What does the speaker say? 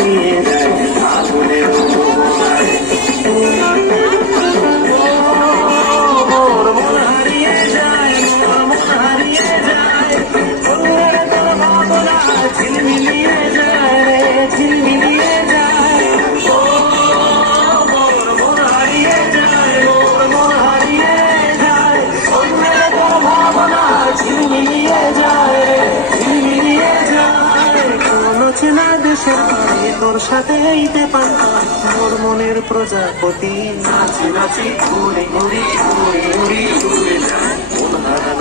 নিয়ে যায় আগুনের ঝিলমিলিয়ে যায় ঝিলমিলিয়ে যায় মন হারিয়ে যায় মন হারিয়ে যায় অন্যের তোর ভাবনা ঝিলমিলিয়ে যায় ঝিলমিলিয়ে যায় কোন চেনা দেশের পারে তোর সাথে এইতে পারতাম মোর মনের প্রজাপতি নাচি নাচি ঘুরে ঘুরি ঘুরে ঘুরি ঘুরে যায়